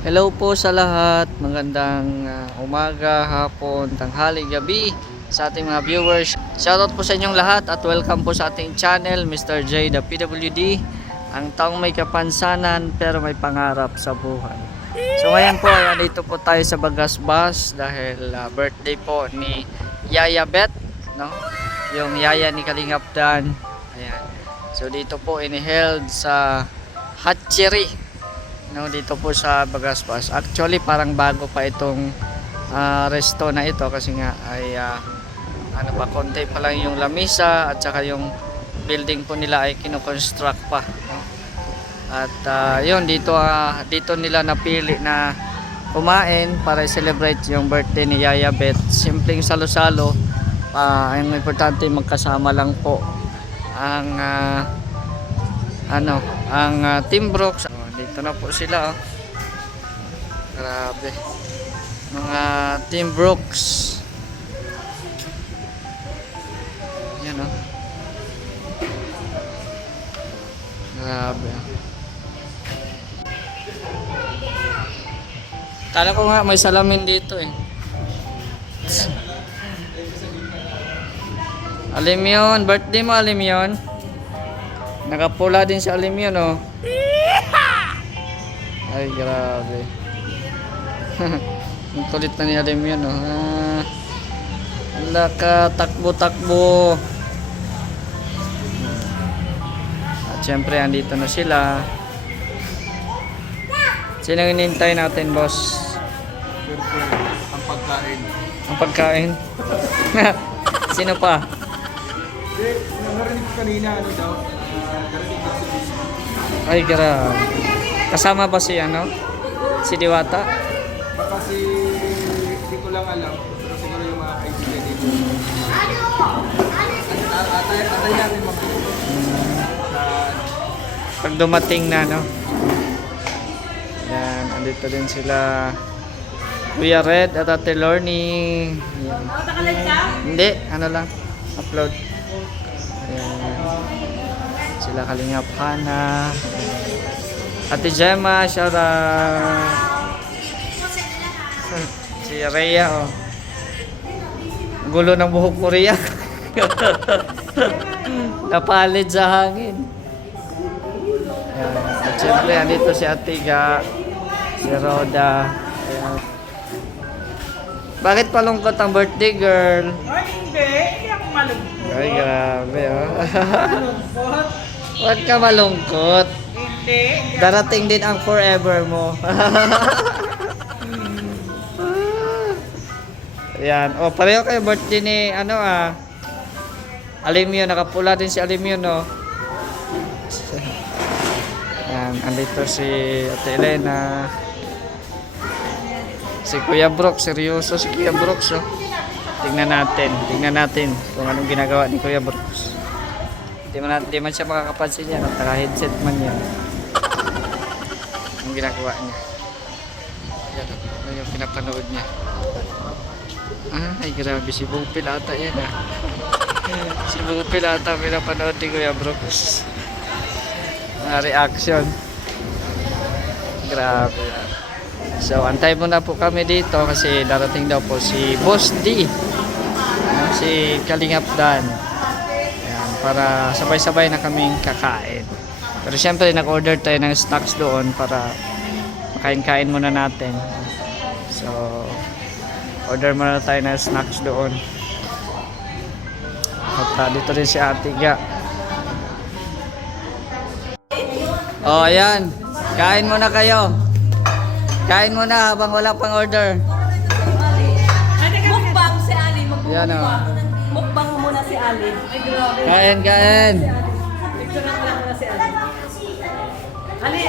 Hello po sa lahat. Magandang umaga, hapon, tanghali, gabi sa ating mga viewers. Shoutout po sa inyong lahat at welcome po sa ating channel, Mr. J, the PWD. Ang taong may kapansanan pero may pangarap sa buhay. So ngayon po, dito po tayo sa Bagasbas dahil birthday po ni Yaya Beth, no? Yung yaya ni Kalingap Dan. Ayan. So dito po iniheld sa Hatchery, no, dito po sa Bagasbas. Actually parang bago pa itong resto na ito kasi nga ay konti pa lang yung lamisa at saka yung building po nila ay kino-construct pa, no? At yun dito nila napili na kumain para i-celebrate yung birthday ni Yaya Beth. Simpleng salo-salo. Ang importante magkasama lang po ang Team Brooks. Dito na po sila, oh. Grabe. Mga Team Brooks. Yan, oh. Grabe. Kala ko nga may salamin dito eh. Alim yun, birthday mo Alim yun. Nakapula din si Alim yun, oh. Ay, grabe. Ang kulit na ni Alim yun, oh. Wala ka, takbo-takbo. At syempre, andito na sila. Sino hinihintay natin, boss? Ang pagkain. Ang pagkain? Sino pa? Narinig ko kanina, ano daw? Narinig ko si Busy. Ay, grabe. Kasama ba si si Diwata? Baka hindi ko lang alam. Pero siguro yung mga kaibigan dito. Atay natin mag-uwi. Pag dumating na, no? Yan, andito din sila Kuya Red at Ate Lorny. Yan. Hindi, lang, upload. Yan. Sila Kalingap Hana. Ate Gemma, shout out. Si Rhea, oh. Gulo ng buhok ko, Rhea. Napalid sa hangin. Ayan. At syempre, andito si Atiga, si Roda. Ayan. Bakit palungkot ang birthday girl? Ay, hindi ako malungkot. Ay, grabe, oh. Malungkot? Huwag ka malungkot. Hindi. Darating din ang forever mo. Ayan. O, pareho kayo birthday ni, Alimio. Nakapula din si Alimio, no? Ayan. Andito si Ate Elena. Si Kuya Brooks. Seryoso si Kuya Brooks, oh. Tingnan natin kung anong ginagawa ni Kuya Brooks. Di man siya makakapansin yan. Naka-headset man yan. Ang ginagawa niya. Yan, ano yung pinapanood niya. Ay, grabe. Si Bupil ata yan, ah. Si Bupil ata pinapanood ni Kuya Brooks. Reaction. Grabe. So, antay muna po kami dito kasi darating daw po si Boss D. Si Kalingap Dan. Ayan, para sabay-sabay na kaming kakain. Pero syempre, nag-order tayo ng snacks doon para makain-kain muna natin. So, order muna tayo ng snacks doon. At dito rin si Atiga. Oh, ayan. Kain muna kayo. Kain muna habang wala pang order. Mukbang si Ali. Yan, oh. Mukbang muna si Ali. Ay, grabe. Kain. Picture na muna si Ali. Ali.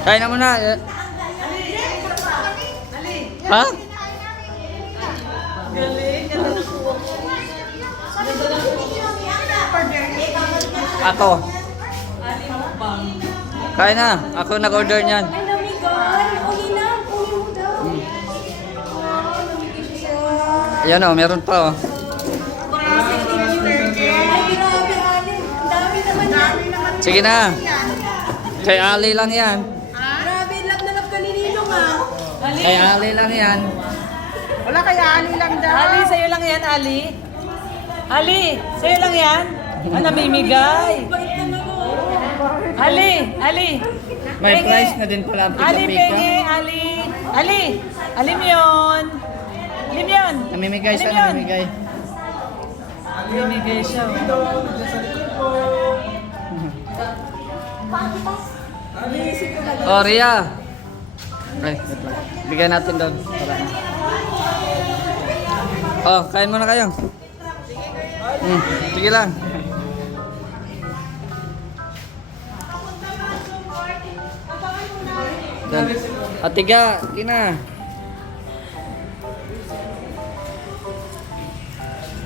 Kain na muna. Ha? Galing. Ganda ng kuwak. Ako. Ali, mukbang. Kain na. Ako nag-order niyan. Ay, namigan. Uwi na. Uwi mo daw. Ayan, oh. Meron pa, oh. Ay, grabe, Ali. Ang dami naman. Sige na. Kay Ali lang yan. Grabe, love na love Kay Ali lang yan. Wala kaya Ali lang daw. Ali, sa'yo lang yan, Ali. Ali, sa'yo lang yan. Ah, namimigay. Ali, Ali. May Penge. price na din pala ang Ali, pika-pika. penge, Ali. Ali, Alimyon. Alimyon. Namimigay siya, Alimyon. namimigay. Namimigay siya. Oh, Ria. Ay, wait lang. Bigyan natin doon. Para. Oh, kain muna kayo. Sige lang. Yan. Atiga, kina.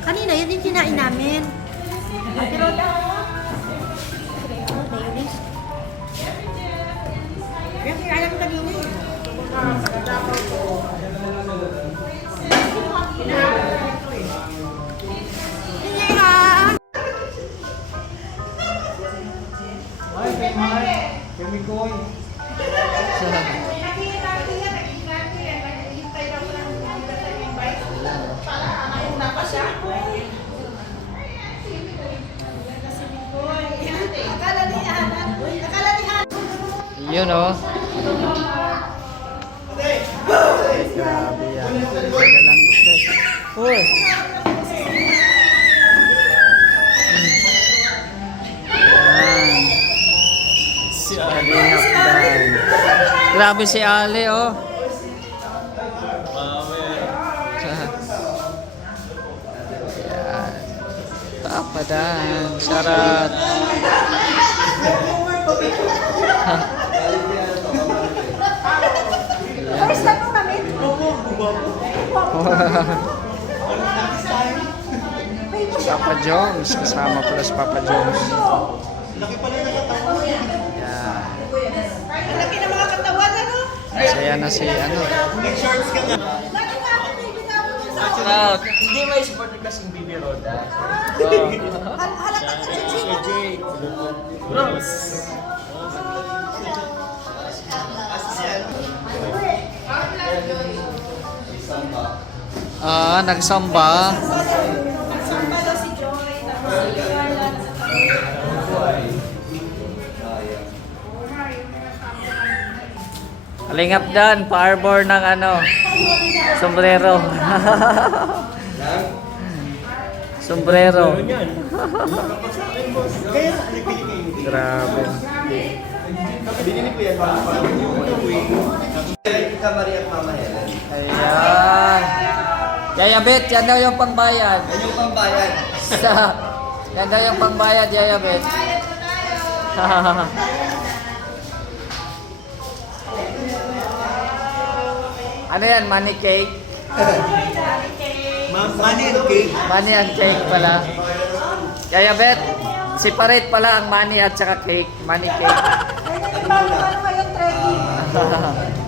Kanina, yun din kinain namin. Ate Roda. Mayonnaise. Yung kaya ko kanina eh. Yun oh. Grabe yan. Magalang stress. Uy. Yan. Kalingap dan. Grabe si Ali oh. Yan. Papadan. Syarat. First time mo kami? Papa Jones, kasama pala si Papa Jones. Yan. Ang laki ng mga katawan, ano? Masaya na si ano. Hindi may support kasing Bibi Roda. Halata ka sa Jay. Nagsamba. Alingap dan, pa-arbor ng ano, sombrero. Sombrero. Grabe. Binili ko yan para Maria at Mama Helen. Ayan. Yaya Bet, yan daw yung pangbayad. Yan yung pambayad. Yan daw yung pangbayad, Yaya Bet. Ano yan, money cake? Money and cake. Money and cake pala. Yaya Bet, separate pala ang money at saka cake. Money cake. Paano kayong trending?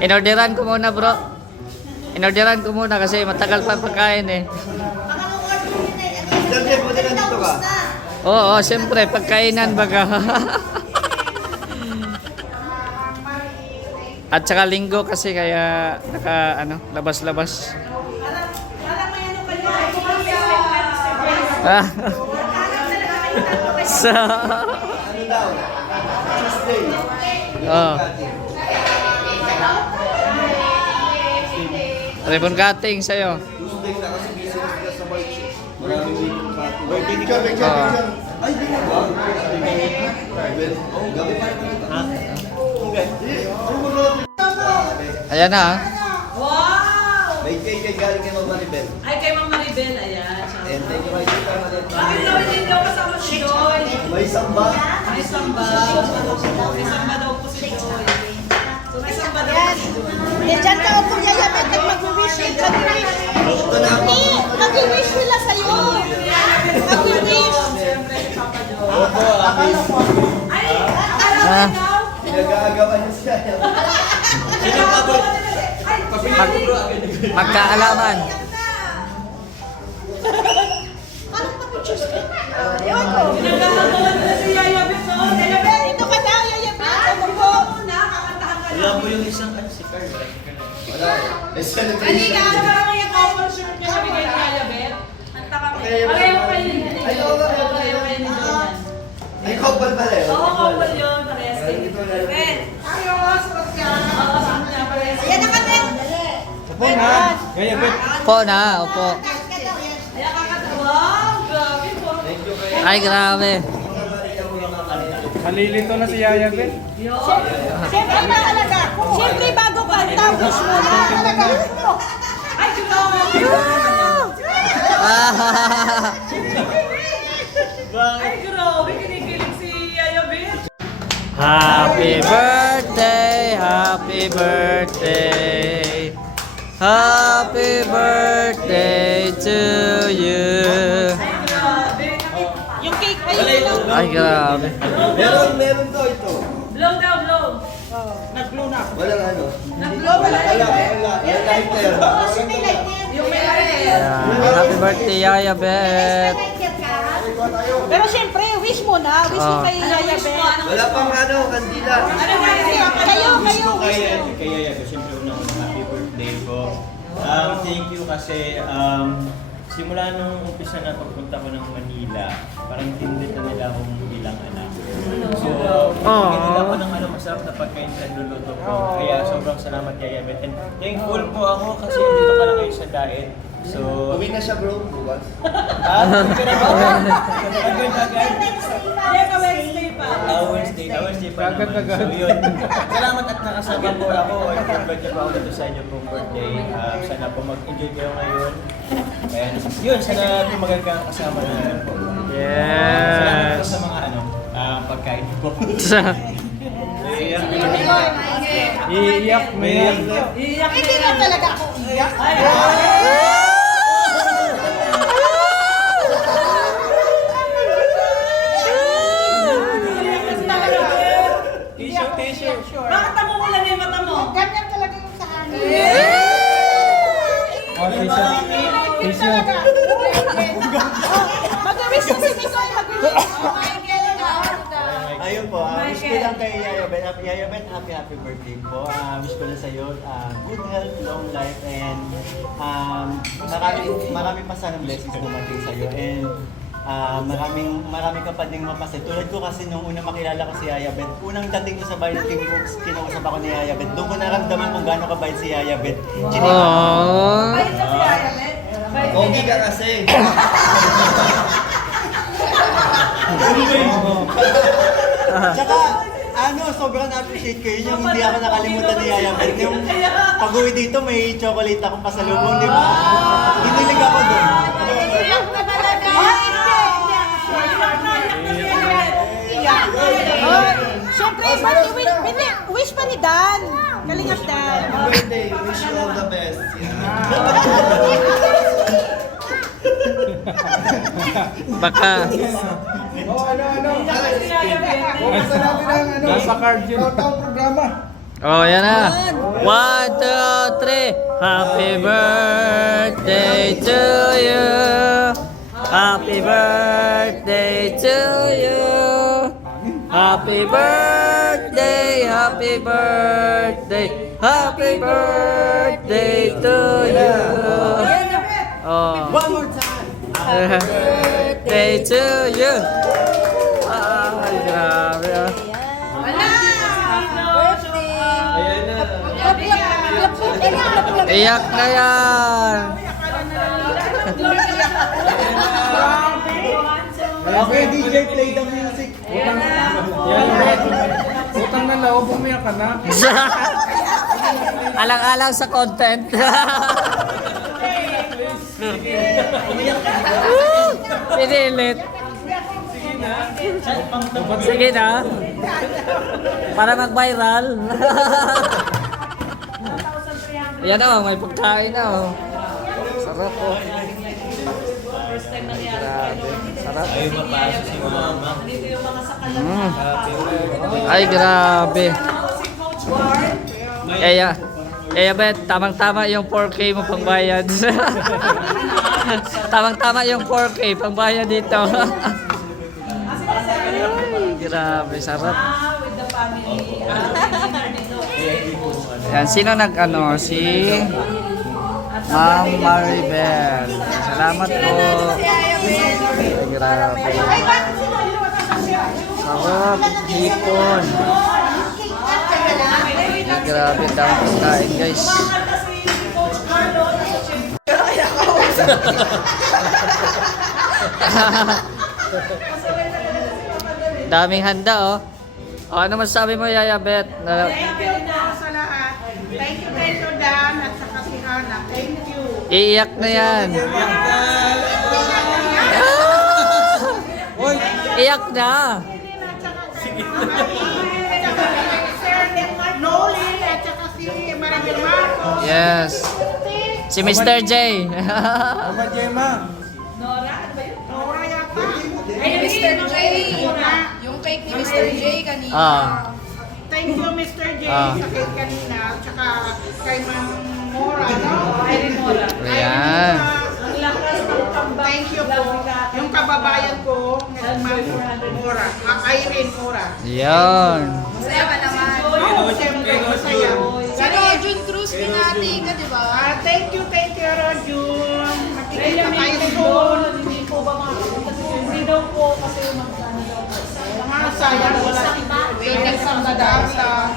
Inorderan ko muna bro. Inorderan ko muna kasi matagal pa pagkain eh. Siyempre, pwede na dito ka. Oo, siyempre pagkainan baga. At saka linggo kasi kaya naka ano, labas-labas. Ah. Sa Ano daw? Tuesday. Oh. Ribbon cutting sa'yo. Tuesday na kasi busy na sila sa March. Maraming ribbon cutting. Birthday ni Gabi. Oo. Ay, di ba? Oh, gabi pa rin. Ha? Ayan na ah. Wow! May cake kay galing kay Mama Maribel. Ay, kay Ma'am Maribel, ayan. And thank you, my sister. Bakit daw hindi daw kasama si Joy? May samba. May samba. May samba daw po si Joy. So may samba daw po si Joy. Diyan ka ako yayabit at mag-wish. Mag-wish. Hindi, mag-wish nila sa'yo. Mag-wish. Siyempre si Papa Joy. Opo, akala ko. Ay! Akala ko Ah. ikaw? Pinag-aagawan niya siya. Sino pa po? Magkaalaman. Paano pa-pictures ka? Ewan ko. Halika, ano yung couple shirt niya nabigay ni Yaya Bet? Hanta kami. Pareho kayo ni Pareho kayo ni Julian. Ay, couple pala yun. Oo, couple yun. Parehas kayo. Bet. Ayos, Rosya. Oo, sabi niya, parehas kayo. Yan na kami. Opo na. Gaya, bet. Po na, opo. Ay, nakakatawag. Grabe po. Ay, grabe. Malilito na si Yaya, bet. Siyempre mahalaga ako. Siyempre bago ka, tapos mo na. Mahalaga ako. Ay, grabe. Ay, grabe. Kinikilig si Yaya Bet. Happy birthday, happy birthday. Happy birthday to you. Ay, grabe. Yung cake, ayun lang. Ay, grabe. Meron to ito. Blow daw, blow. Walang ano. Nag-blow wala kayo, Bet. Walang lighter. Yung may lighter. Ayan. Happy birthday, Yaya Bet. Pero siyempre, wish mo na. Wish mo kay Yaya Bet. Wala pang ano, kandila. Ano nga Kayo, Wish ko wish kay mo. Yaya ko, siyempre unang happy birthday ko. Thank you kasi simula nung umpisa na pagpunta ko ng Manila, parang tindig na nila akong bilang anak. So, nila ko ng masarap na pagkain sa luluto ko. Kaya sobrang salamat kay Yaya Bet. And thankful po ako kasi dito ka lang kayo sa diet. So, Uwi na siya bro, bukas. hindi ka na ba? Agad-agad. Yes, Wednesday pa. Wednesday pa naman. So yun, salamat at nakasama po ako. I-invite niyo po ako dito sa inyo pong birthday. Sana po mag-enjoy kayo ngayon. And yun, sana po magandang kasama namin po. Salamat po Yes. sa mga pagkain po. Iiyak, may Iiyak Hindi na talaga ako iyak. Tissue. Bakit namumulan na yung mata mo? Ganyan talaga yung sa akin. tissue. Mag-wish na si Nicole. Mag-wish. Ayun po, wish ko lang kay Yaya Bet. Yaya Bet, happy birthday po. Wish ko lang sa iyo good health, long life, and marami pa sanang blessings dumating sa iyo. And marami ka pa ding mapasay. Tulad ko kasi nung una makilala ko si Yaya Bet, unang dating ko sa bahay ng King Books, kinausap ako ni Yaya Bet. Doon ko naramdaman kung gaano kabait si Yaya Bet. Aww. Bait na si Yaya Bet. Bait Pogi ka kasi. Tsaka, sobrang na-appreciate ko yun. Yung hindi ako nakalimutan ni Yaya Bet. Yung pag-uwi dito, may chocolate akong pasalubong, di ba? Hinilig ako doon. Iyak na talaga. Siyempre, wish pa ni Dan. Kalingap Dan. Birthday, wish you all the best. Baka. Basta natin ang nasa card yun. Programa. Oh, yan na. 1, 2, 3. Happy birthday to you. Happy birthday to you. Happy birthday, happy birthday, happy birthday to you. Oh. One more time! Happy birthday to you. Ay, grabe ah. Iyak na yan. Okay, DJ, play the music. Utang na loob, umiyak ka na. Alang-alang sa content. Pinilit. Sige na. Para mag-viral. Yan na, may pagkain na. Oh. Sarap po. First time nangyari. Sarap. Ayaw mapasok si mama. Dito yung mga sakalan. Ay, grabe. Si Coach Ward. Bet, tamang-tama yung 4K mo pangbayad. Tamang-tama yung 4K pangbayad dito. Ay, grabe, sarap. With the family. Dinner dito. Yan, sino nag-ano? Si Ma'am Maribel. Salamat po. Grabe. Sarap, hipon. Grabe, dami pagkain guys. Daming handa oh. O, ano masasabi mo, Yaya Beth? Thank you po sa lahat. Thank you, Dan, at saka si Hana. Thank you. Iiyak na yan. Iyak na. Sir Noli, at saka si Maribel Marcos. Yes. Si Mr. J. Mama Gemma. Nora yata. Ay, Mr. J. Yung cake ni Mr. J kanina. Ah. Thank you, Mr. J, Ah. sa cake kanina. At saka kay Ma'am Mora, no? Irene Mora. Ayan. Ang lakas ng comeback. Thank you po. Yung kababayan ko, Ma'am Mora. Irene Mora. Yan. Masaya ka naman. Oo, siyempre, masaya. Si Jun Cruz, pinati ka, di ba? Thank you, Rojun. Kaya Makikita may tayo doon, doon. hindi po ba makakita si hindi daw po kasi magkano daw po. Mga sayang, wala si Darla.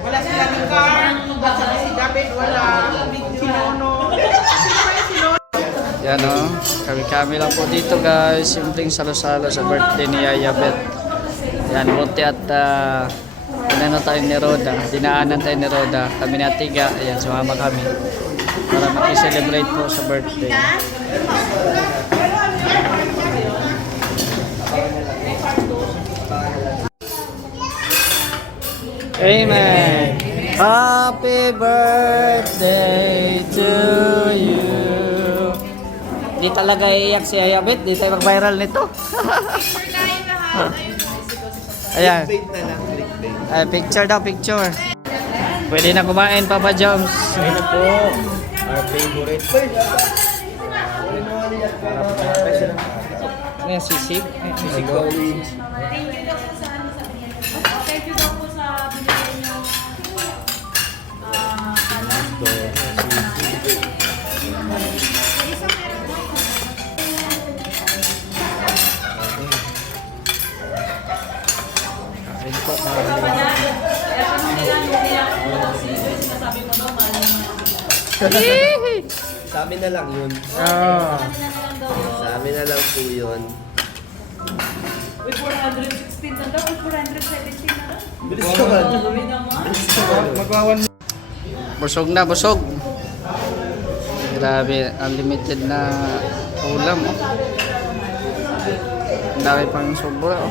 Wala sila ni Carl. At saka si David, wala. Si Nono. Sino ba yung si Nono? Yan o. Kami-kami lang po dito guys. Simpleng salo-salo sa birthday ni Yaya Beth. Yan, buti at inano tayo ni Roda. Dinaanan tayo ni Roda. Kami ni Atiga. Ayan, sumama kami. Para makiselebrate po sa birthday. Amen. Happy birthday to you. Di talaga iiyak si Yaya Beth. Di tayo mag-viral nito. Ayan. Clickbait na lang, clickbait. Ay, picture daw, picture. Pwede na kumain, Papa Joms. Ayun na po. Our favorite. Ano yan, sisig? Sisig ko. Thank you daw po sa binigay niyo. Kain po. Sinasabi mo daw, mahal naman. Sa amin na lang yun. Ah. Sa amin na lang po yun. Uy, 416 na daw. Uy, 417 na daw. Bilis naman. Grabe naman. Magwawan Busog na, busog. Grabe, unlimited na ulam. Oh. Ang dami pang sobra. Oh.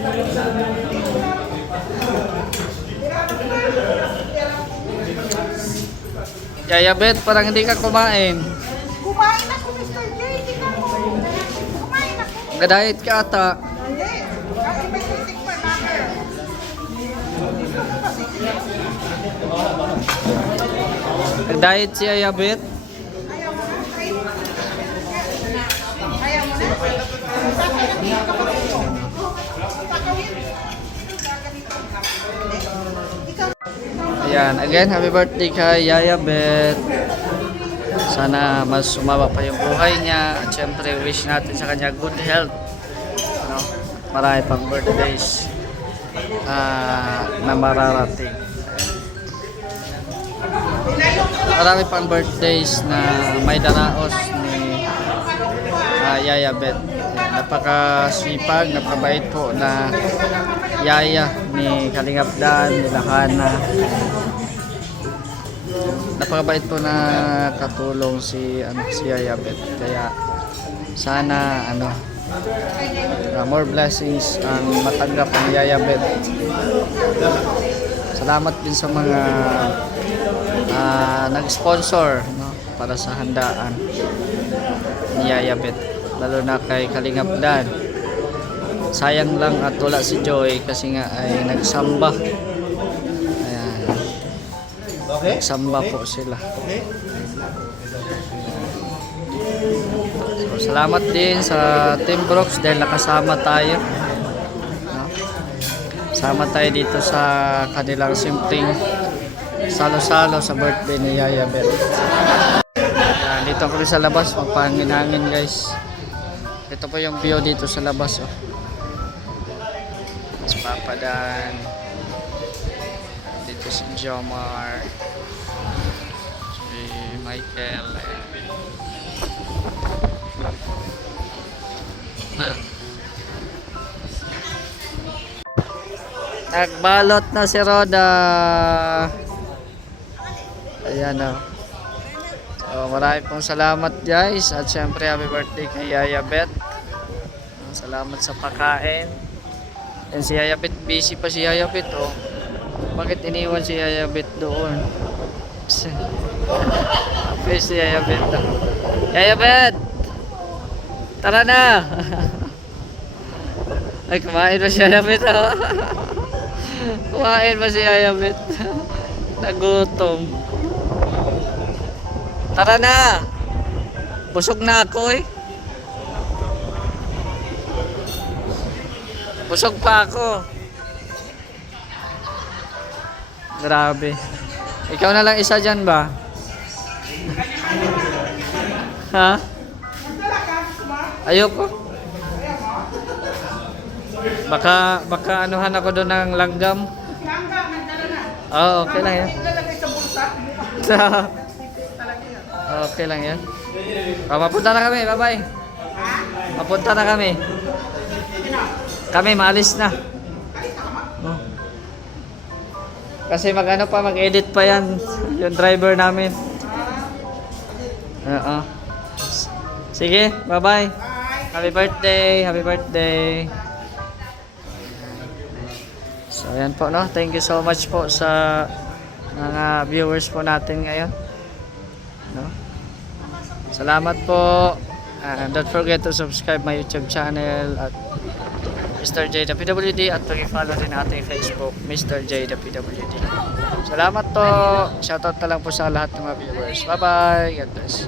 Yaya Beth, parang hindi ka kumain. Kumain ako, Mr. J. Hindi ka mo. Kumain ako. Nag-diet ka ata. Hindi. Kasi may sisig pa namin. Nag-diet si Yaya Beth. Ayaw mo na? Ayaw mo na? Sakawin ka pa dito. Sakawin. Ikaw. Ayan, again, happy birthday kay Yaya Beth. Sana mas sumaba pa yung buhay niya. At syempre, wish natin sa kanya good health. No? Marami pang birthdays na mararating. Marami pang birthdays na may daraos ni Yaya Beth. Napakasipag, napakabait po na Yaya ni Kalingap Dan, ni Lahana. Napakabait po na katulong si Yaya Beth. Kaya sana more blessings ang matanggap ng Yaya Beth. Salamat din sa mga nag-sponsor, no, para sa handaan ni Yaya Beth, lalo na kay Kalingap Dan. Sayang lang at wala si Joy kasi nga ay nagsamba. Ayan. Okay? Nagsamba po sila. Okay? So, salamat din sa Team Brooks dahil nakasama tayo. No? Sama tayo dito sa kanilang simpleng salo-salo sa birthday ni Yaya Beth. Ayan, dito kami sa labas, magpangin-hangin guys. Ito po yung view dito sa labas. Oh. Mas Papadan. Dito si Jomar. Si Michael. Ayan. Nagbalot na si Roda. Ayan o. So, marami pong salamat guys. At syempre happy birthday kay Yaya Beth. Salamat sa pagkain. And si Yaya Beth, busy pa si Yaya Beth oh. Bakit iniwan si Yaya Beth doon? Busy si Yaya Beth oh. Yaya Beth! Tara na! Ay, kumain ba si Yaya Beth oh? Kumain ba si Yaya Beth? Nagutom. Tara na! Busog na ako eh. Busog pa ako. Grabe. Ikaw na lang isa dyan ba? Ha? Ayoko. Baka anuhan ako doon ng langgam. Langga, nagdala na. Oo, okay lang yan. Ilalagay sa bulsa. Talaga yan. Okay lang yan. Papunta na kami, bye-bye. Papunta na kami. Kami, maalis na. Oh. Kasi mag-edit pa yan. Yung driver namin. Oo. Sige, bye-bye. Happy birthday, happy birthday. So, ayan po, no? Thank you so much po sa mga viewers po natin ngayon. No? Salamat po. And don't forget to subscribe my YouTube channel at Mr. J the PWD at pag-follow din ating Facebook, Mr. J the PWD. Salamat po. Shoutout na lang po sa lahat ng mga viewers. Bye-bye. God bless.